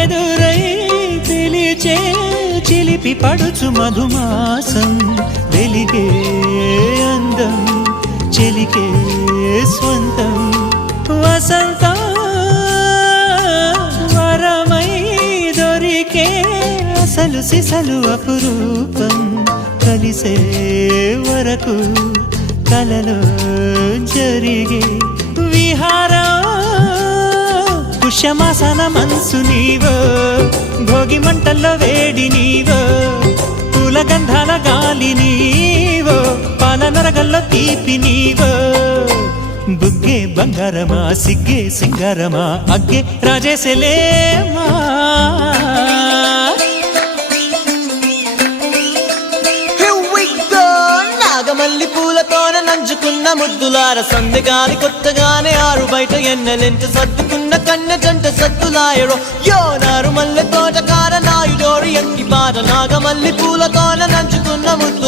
ఎదురై పిలిచే చిలిపి పడుచు మధుమాసం వెలిగే అందం చెలికే స్వంతం వసంతం వరమై దొరికే అసలు సిసలు అపురూపం కలిసే వరకు కలలో జరిగే విహారం పుష్యమాసన మనసు నీవో భోగి మంటల్లో వేడి నీవో పూల గంధాల గాలి నీవో పాల నరగల్లో తీపి నీవో బుగ్గే బంగారమా సిగ్గే సింగారమా అగ్గే రాజేశలేమా మల్లి పూలతోన నంచుకున్న ముద్దులార సందగాలి కొత్తగానే ఆరు బయట ఎన్నెలెంట సర్దుకున్న కన్న జంట సద్దులాయరో యో నారు మల్లె తోటకార నాయుడోరు ఎంకి పాట నాగమల్లి పూలతోన నంచుకున్న ముద్దు